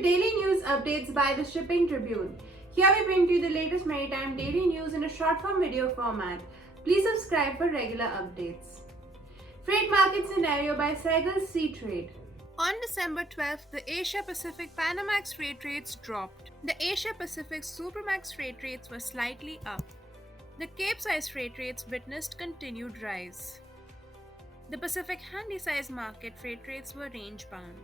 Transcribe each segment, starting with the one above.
your daily news updates by the Shipping Tribune. Here we bring to you the latest maritime daily news in a short form video format. Please subscribe for regular updates. Freight market scenario by Saigal SeaTrade. On December 12th, the Asia-Pacific Panamax freight rates dropped. The Asia-Pacific Supramax freight rates were slightly up. The Capesize freight rates witnessed continued rise. The Pacific Handysize market freight rates were range-bound.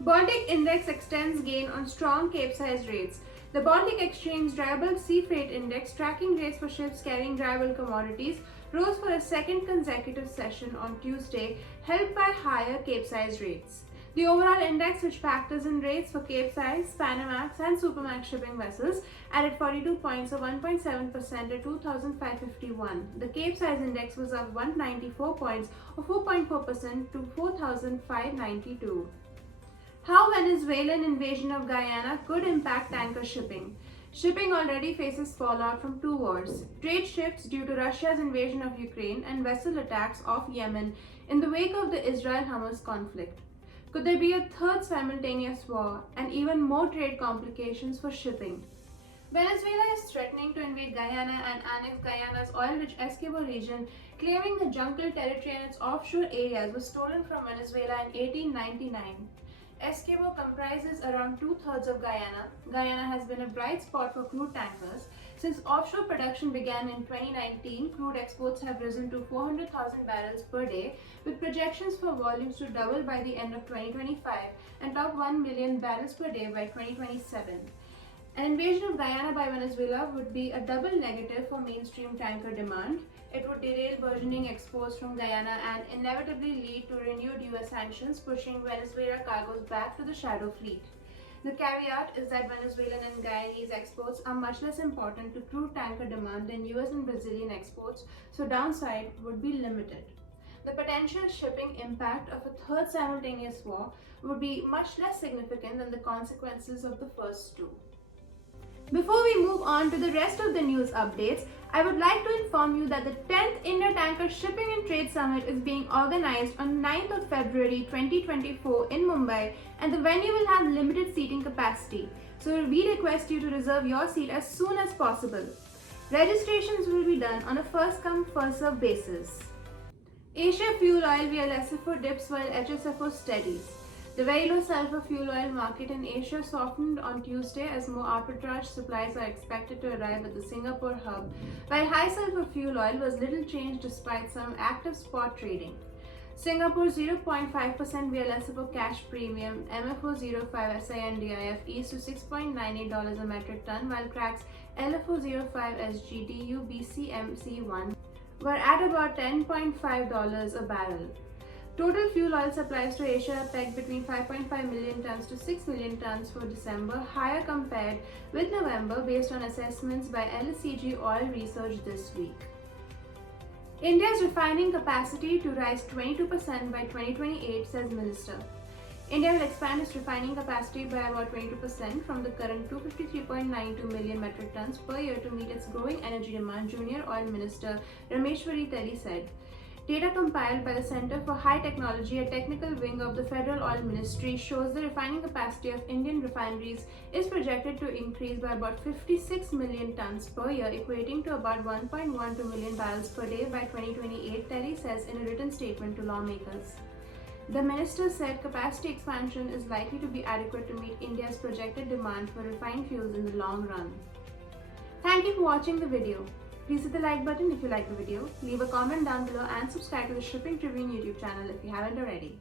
Baltic Index extends gain on strong Capesize rates. The Baltic Exchange Dry Bulk Sea Freight Index, tracking rates for ships carrying dry bulk commodities, rose for a second consecutive session on Tuesday, helped by higher Capesize rates. The overall index, which factors in rates for Capesize, Panamax and Supramax shipping vessels, added 42 points or 1.7% to 2,551. The Capesize index was up 194 points or 4.4% to 4,592. How Venezuelan invasion of Guyana could impact tanker shipping. Shipping already faces fallout from two wars: trade shifts due to Russia's invasion of Ukraine and vessel attacks off Yemen in the wake of the Israel-Hamas conflict. Could there be a third simultaneous war and even more trade complications for shipping? Venezuela is threatening to invade Guyana and annex Guyana's oil-rich Essequibo region, claiming the jungle territory and its offshore areas was stolen from Venezuela in 1899. Essequibo comprises around two-thirds of Guyana. Guyana has been a bright spot for crude tankers. Since offshore production began in 2019, crude exports have risen to 400,000 barrels per day, with projections for volumes to double by the end of 2025 and top 1 million barrels per day by 2027. An invasion of Guyana by Venezuela would be a double negative for mainstream tanker demand. It would derail burgeoning exports from Guyana and inevitably lead to renewed US sanctions, pushing Venezuela cargoes back to the shadow fleet. The caveat is that Venezuelan and Guyanese exports are much less important to crude tanker demand than US and Brazilian exports, so downside would be limited. The potential shipping impact of a third simultaneous war would be much less significant than the consequences of the first two. Before we move on to the rest of the news updates, I would like to inform you that the 10th India Tanker Shipping and Trade Summit is being organized on 9th of February 2024 in Mumbai, and the venue will have limited seating capacity. So we request you to reserve your seat as soon as possible. Registrations will be done on a first-come, first-served basis. Asia fuel oil VLSFO dips while HSFO steadies. The very low sulfur fuel oil market in Asia softened on Tuesday as more arbitrage supplies are expected to arrive at the Singapore hub, while high sulfur fuel oil was little changed despite some active spot trading. Singapore's 0.5% VLSFO cash premium MFO05 SINDIF eased to $6.98 a metric ton, while cracks LFO05 SGDU BCMC1 were at about $10.5 a barrel. Total fuel oil supplies to Asia are pegged between 5.5 million tons to 6 million tons for December, higher compared with November based on assessments by LSEG Oil Research this week. India's refining capacity to rise 22% by 2028, says Minister. India will expand its refining capacity by about 22% from the current 253.92 million metric tons per year to meet its growing energy demand, Junior Oil Minister Rameshwari Teri said. Data compiled by the Center for High Technology, a technical wing of the Federal Oil Ministry, shows the refining capacity of Indian refineries is projected to increase by about 56 million tons per year, equating to about 1.12 million barrels per day by 2028, Teri says in a written statement to lawmakers. The minister said capacity expansion is likely to be adequate to meet India's projected demand for refined fuels in the long run. Thank you for watching the video. Please hit the like button if you like the video, leave a comment down below and subscribe to the Shipping Tribune YouTube channel if you haven't already.